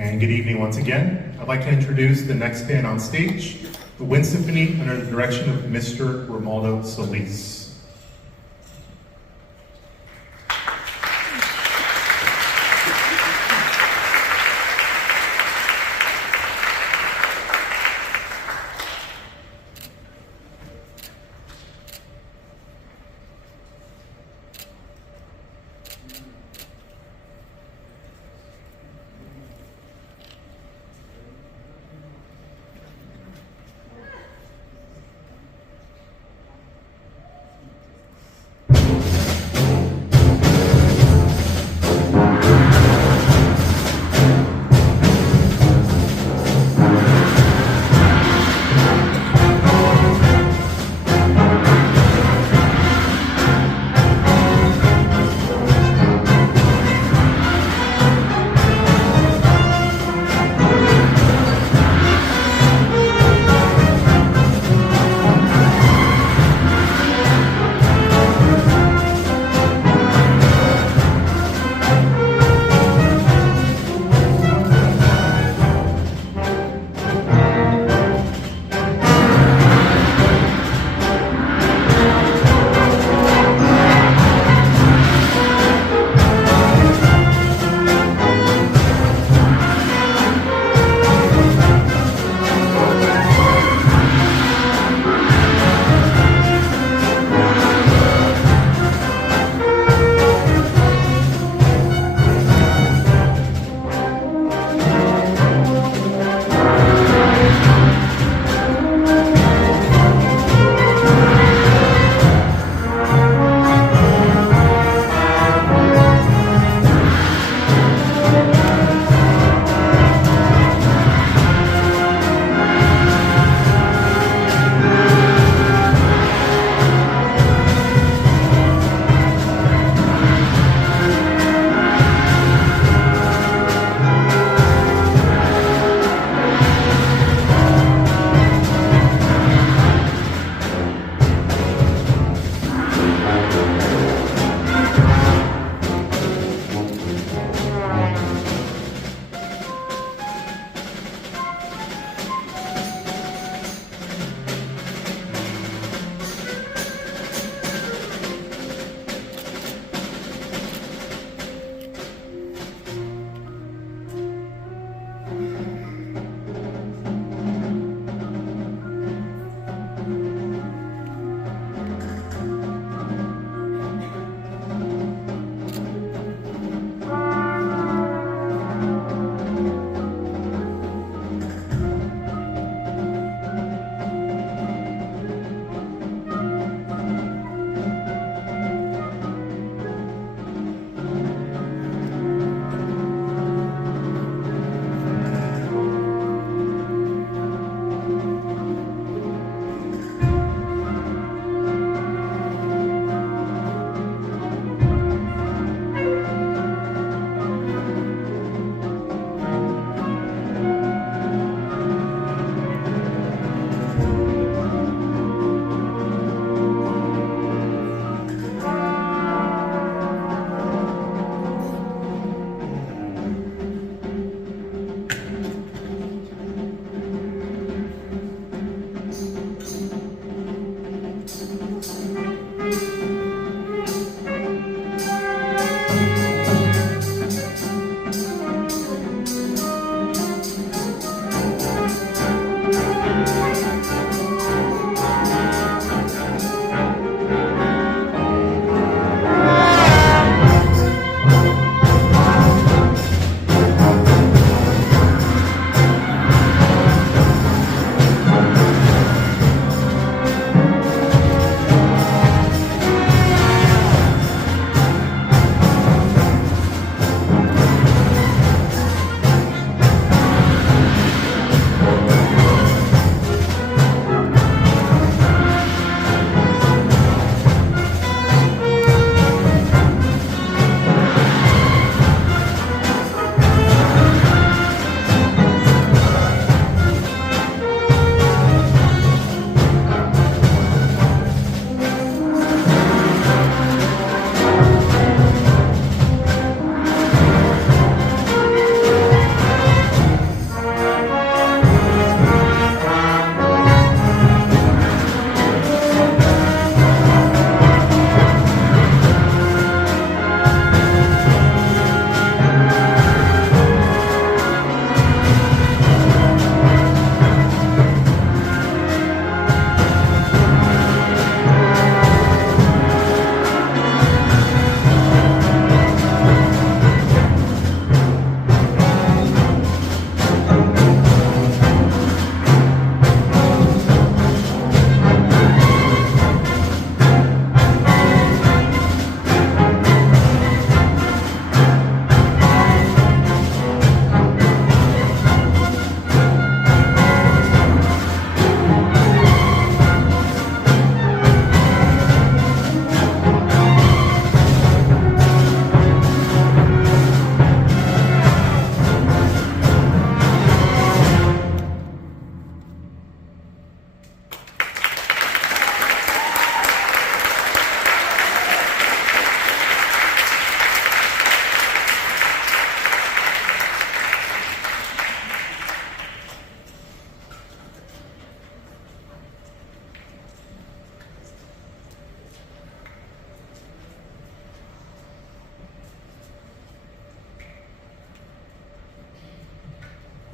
And good evening once again. I'd like to introduce the next band on stage, the Wind Symphony, under the direction of Mr. Romaldo Solis.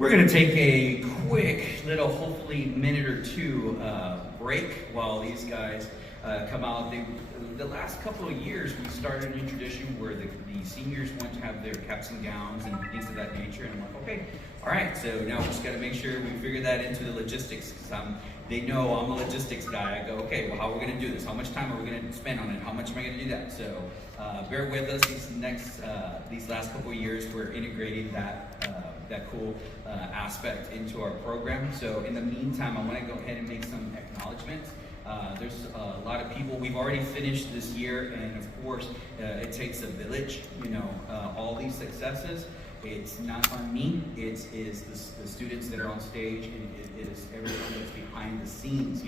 We're going to take a quick little, hopefully minute or two break while these guys come out. The last couple of years, we started a new tradition where the seniors want to have their caps and gowns and things of that nature. And I'm like, okay, all right, so now we just got to make sure we figure that into the logistics. They know I'm a logistics guy. I go, okay, well, how are we going to do this? How much time are we going to spend on it? How much am I going to do that? So bear with us these last couple of years. We're integrating that cool aspect into our program. So in the meantime, I want to go ahead and make some acknowledgments. There's a lot of people. We've already finished this year, and of course, it takes a village. All these successes. It's not on me. It is the students that are on stage, and it is everyone that's behind the scenes.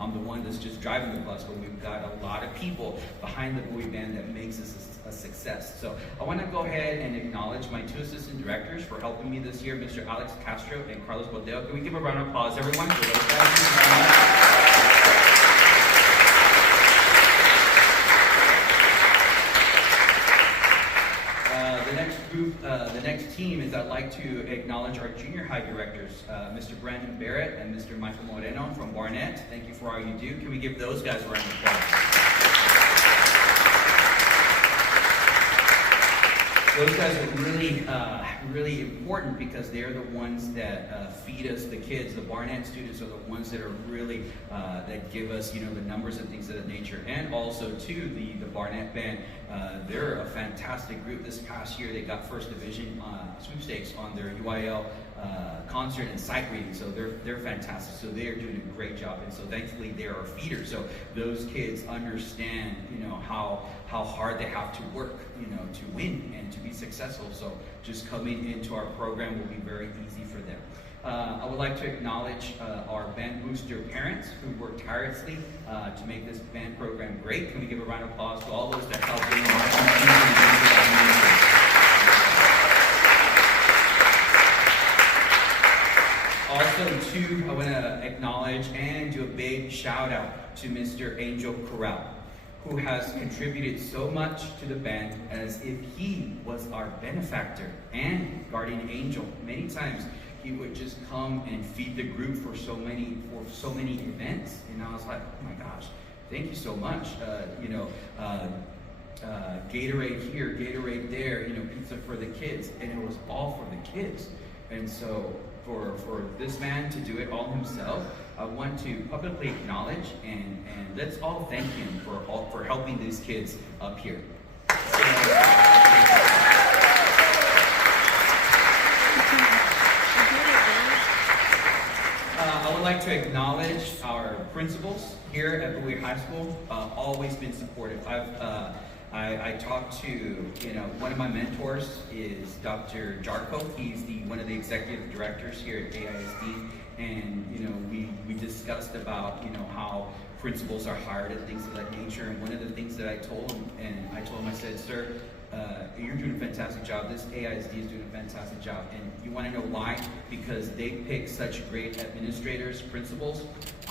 I'm the one that's just driving the bus, but we've got a lot of people behind the Bowie band that makes this a success. So I want to go ahead and acknowledge my two assistant directors for helping me this year, Mr. Alex Castro and Carlos Baldeo. Can we give a round of applause, everyone, for those guys? The next team is I'd like to acknowledge our junior high directors, Mr. Brandon Barrett and Mr. Michael Moreno from Barnett. Thank you for all you do. Can we give those guys a round of applause? Those guys are really important because they're the ones that feed us, the kids. The Barnett students are the ones that are really, that give us, the numbers and things of that nature. And also, too, the Barnett band, they're a fantastic group. This past year, they got first division sweepstakes on their UIL concert and sight reading. So they're fantastic. So they are doing a great job. And so thankfully, they're our feeders. So those kids understand, how hard they have to work, to win and to be successful. So just coming into our program will be very easy for them. I would like to acknowledge our band booster parents who worked tirelessly to make this band program great. Can we give a round of applause to all those that helped in Also, too, I want to acknowledge and do a big shout out to Mr. Angel Corral, who has contributed so much to the band as if he was our benefactor and guardian angel. Many times he would just come and feed the group for so many events, and I was like, oh my gosh, thank you so much. Gatorade here, Gatorade there, pizza for the kids, and it was all for the kids. And so for this man to do it all himself, I want to publicly acknowledge and let's all thank him for helping these kids up here. I would like to acknowledge our principals here at Bowie High School. Always been supportive. I talked to, one of my mentors is Dr. Jarko. He's one of the executive directors here at AISD. And, we discussed about, how principals are hired and things of that nature. And one of the things that I told him, I said, sir, you're doing a fantastic job. This AISD is doing a fantastic job. And you want to know why? Because they pick such great administrators, principals.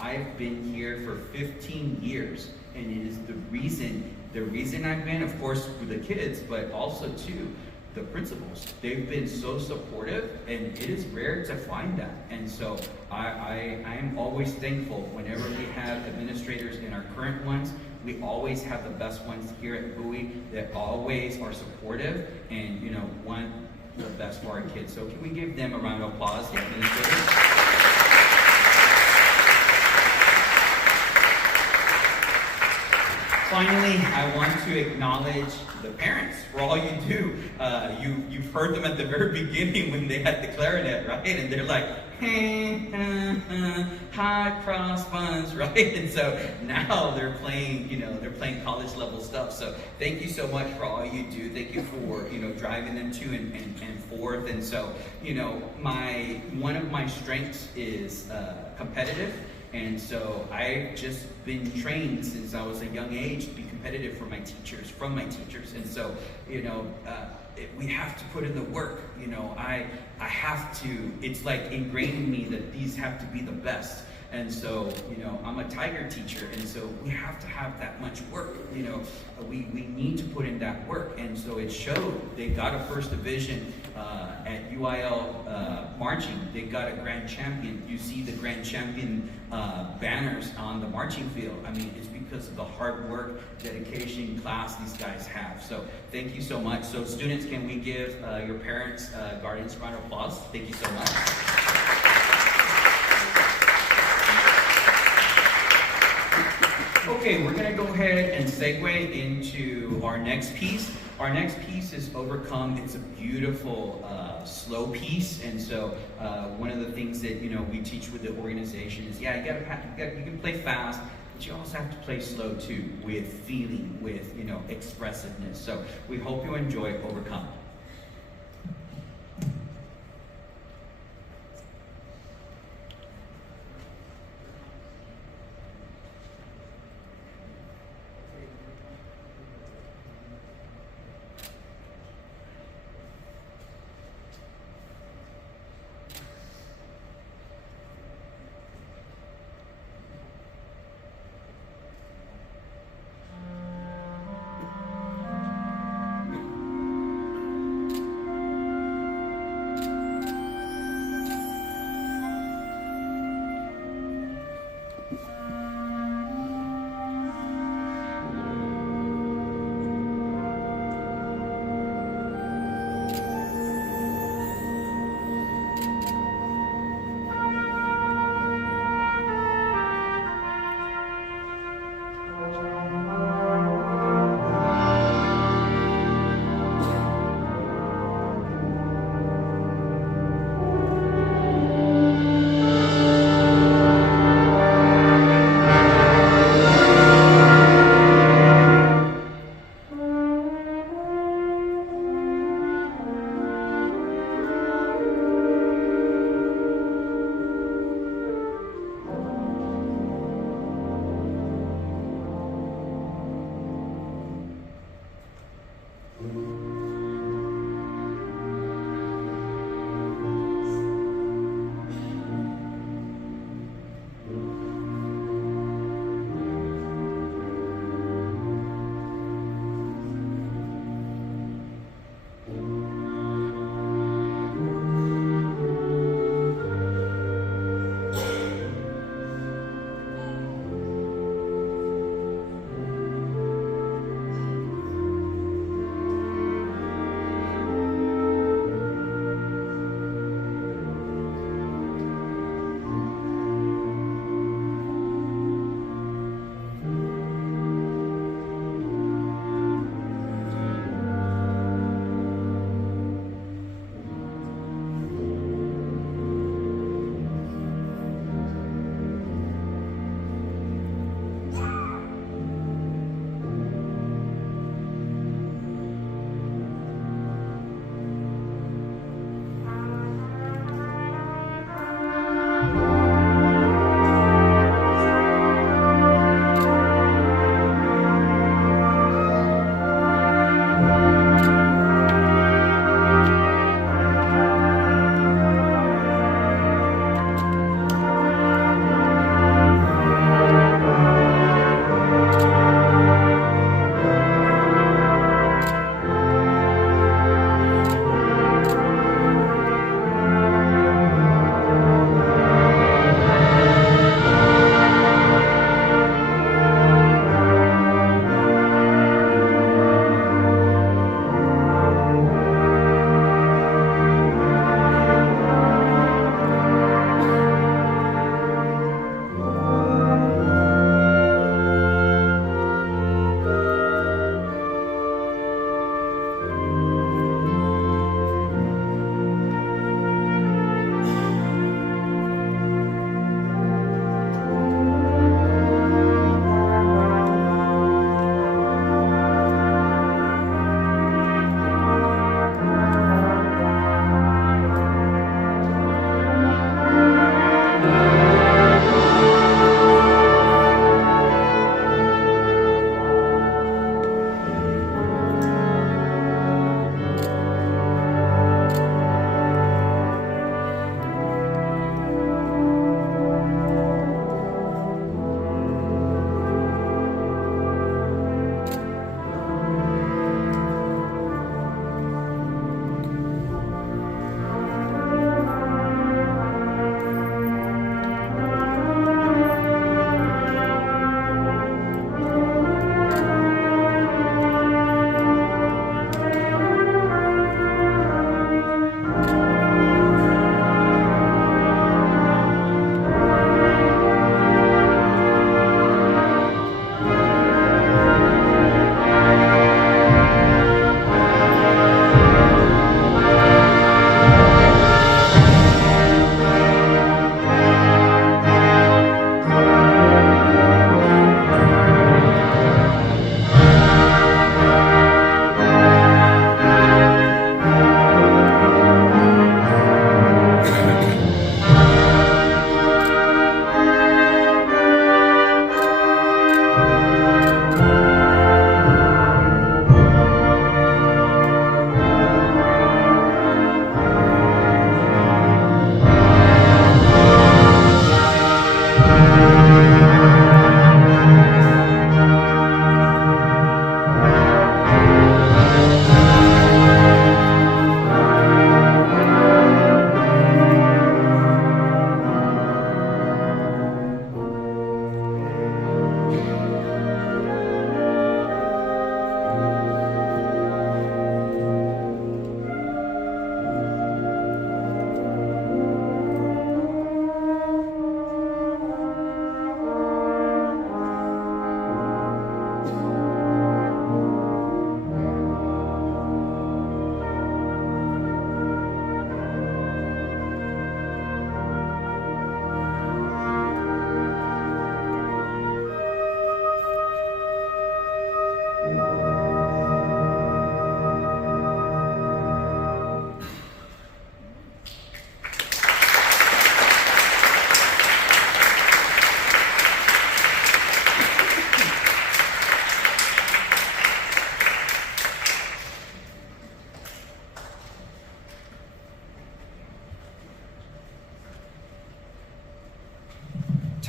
I've been here for 15 years. And it is the reason I've been, of course, for the kids, but also, too, the principals. They've been so supportive, and it is rare to find that. And so I am always thankful whenever we have administrators in our current ones. We always have the best ones here at Bowie that always are supportive and, want the best for our kids. So can we give them a round of applause, the administrators? Finally, I want to acknowledge the parents for all you do. You've heard them at the very beginning when they had the clarinet, right? And they're like, high cross buns, right? And so now they're playing, they're playing college level stuff. So thank you so much for all you do. Thank you for, driving them to and forth. And so, one of my strengths is competitive. And so I've just been trained since I was a young age to be competitive from my teachers. And so, we have to put in the work. I have to, it's like ingrained in me that these have to be the best. And so, you know, I'm a Tiger teacher, and so we have to have that much work. You know, we need to put in that work, and so it showed. They got a first division at UIL marching. They got a grand champion. You see the grand champion banners on the marching field. I mean, it's because of the hard work, dedication, class these guys have. So thank you so much. So students, can we give your parents, guardians, a round of applause? Thank you so much. Okay, we're gonna go ahead and segue into our next piece. Our next piece is Overcome. It's a beautiful, slow piece, and so one of the things that we teach with the organization is, yeah, you can play fast, but you also have to play slow too, with feeling, with expressiveness. So we hope you enjoy Overcome.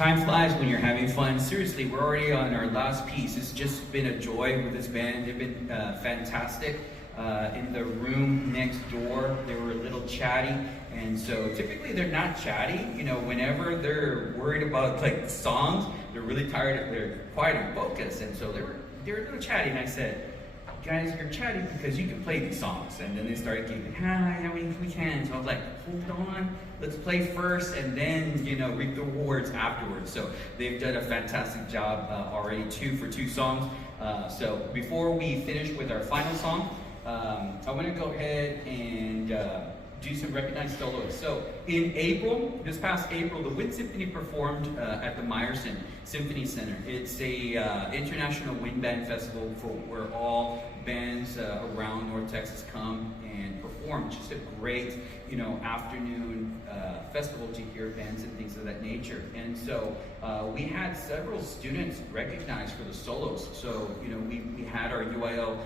Time flies when you're having fun. Seriously, we're already on our last piece. It's just been a joy with this band. They've been fantastic. In the room next door, they were a little chatty, and so typically they're not chatty. You know, whenever they're worried about like songs, they're really tired. They're quiet and focused, and so they were a little chatty. And I said, "Guys, you're chatty because you can play these songs." And then they started giving, yeah, we can. So I was like, hold on, let's play first, and then, you know, reap the rewards afterwards. So they've done a fantastic job already, 2 for 2 songs. So before we finish with our final song, I want to go ahead and do some recognized solos. So in April, this past April, the Wind Symphony performed at the Meyerson Symphony Center. It's a international wind band festival for where all bands around North Texas come and perform. Just a great, you know, afternoon festival to hear bands and things of that nature. And so we had several students recognized for the solos. So, you know, we had our UIL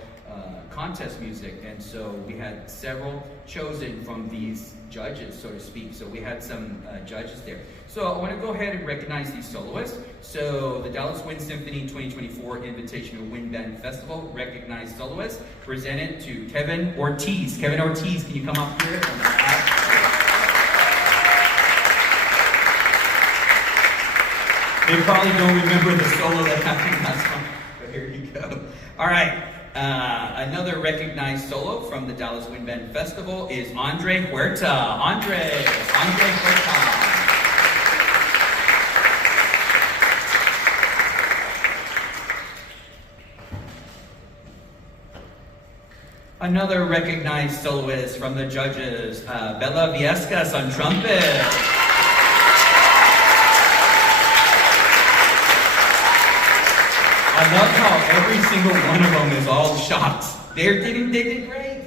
contest music, and so we had several chosen from these judges, so to speak. So we had some judges there. So I want to go ahead and recognize these soloists. So the Dallas Wind Symphony 2024 Invitational Wind Band Festival recognized soloist presented to Kevin Ortiz. Kevin Ortiz, can you come up here? They probably don't remember the solo that happened last time, but here you go. All right. Another recognized solo from the Dallas Wind Band Festival is Andre Huerta. Andre Huerta. Another recognized soloist from the judges, Bella Viescas on trumpet. I love how every single one of them is all shocked. They did great.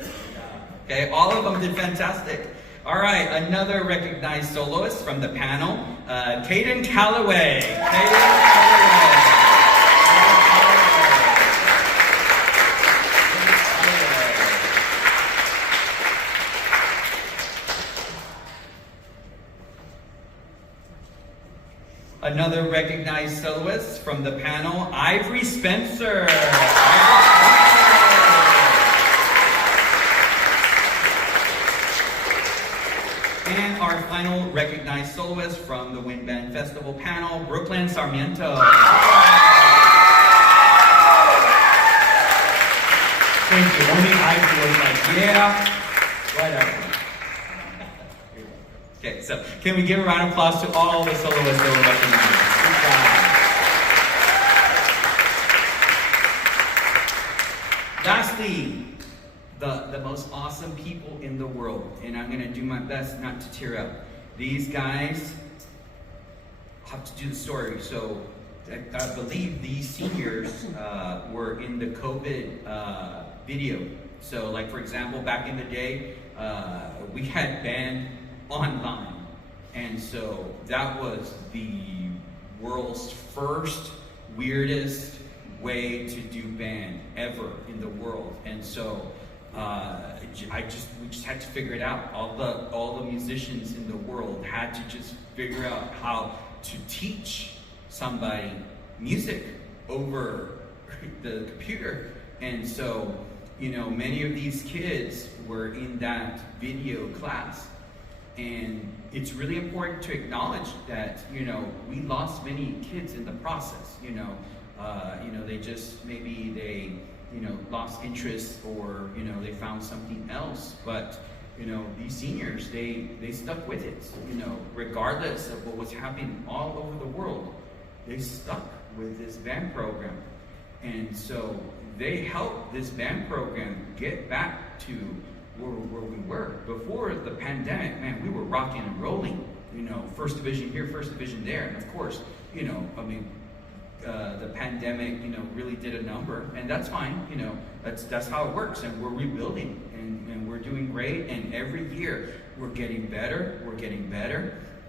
Okay, all of them did fantastic. All right, another recognized soloist from the panel, Caden Calloway. Another recognized soloist from the panel, Ivory Spencer. And our final recognized soloist from the Wind Band Festival panel, Brooklyn Sarmiento. Thank you. Only Ivory was like, yeah, whatever. Okay, so can we give a round of applause to all the soloists that were recognized? Good job. Lastly, the most awesome people in the world, and I'm going to do my best not to tear up. These guys have to do the story. So I believe these seniors were in the COVID video. So like, for example, back in the day, we had band online, and so that was the world's first weirdest way to do band ever in the world. And so we just had to figure it out. All the musicians in the world had to just figure out how to teach somebody music over the computer. And so, you know, many of these kids were in that video class. And it's really important to acknowledge that, you know, we lost many kids in the process. You know, they just, maybe they, you know, lost interest, or, you know, they found something else. But, you know, these seniors, they stuck with it, you know, regardless of what was happening all over the world. They stuck with this band program. And so they helped this band program get back to where we were. Before the pandemic, man, we were rocking and rolling, you know, first division here, first division there. And of course, you know, I mean, the pandemic, you know, really did a number, and that's fine, you know, that's how it works, and we're rebuilding, and we're doing great, and every year we're getting better,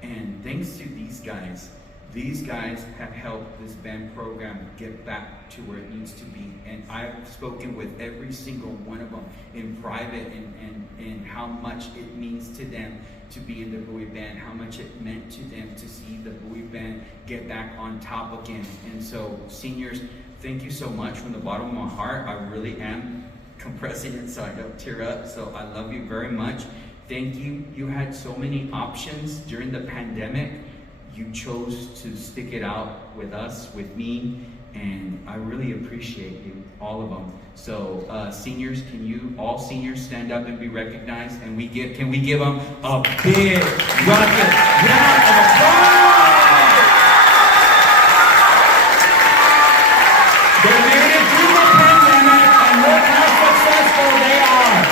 and thanks to these guys, These guys have helped this band program get back to where it needs to be. And I've spoken with every single one of them in private and how much it means to them to be in the Bowie band, how much it meant to them to see the Bowie band get back on top again. And so, seniors, thank you so much from the bottom of my heart. I really am compressing it so I don't tear up. So I love you very much. Thank you. You had so many options during the pandemic. You chose to stick it out with us, with me, and I really appreciate you, all of them. So seniors, can you, all seniors, stand up and be recognized? And can we give them a big round of applause? They made it through the pandemic, and look how successful they are.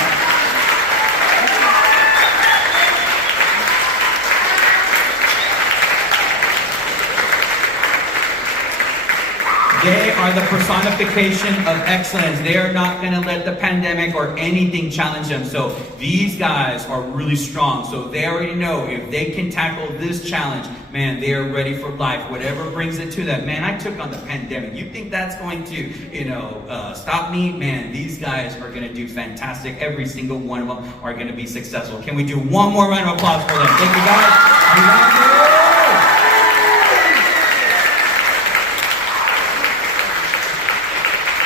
They are the personification of excellence. They are not going to let the pandemic or anything challenge them. So these guys are really strong. So they already know if they can tackle this challenge, man, they are ready for life. Whatever brings it to them. Man, I took on the pandemic. You think that's going to, stop me? Man, these guys are going to do fantastic. Every single one of them are going to be successful. Can we do one more round of applause for them? Thank you, guys. We love you.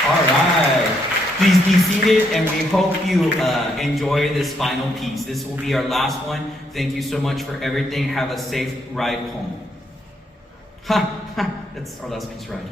All right, please be seated, and we hope you enjoy this final piece. This will be our last one. Thank you so much for everything. Have a safe ride home. That's our last piece, right?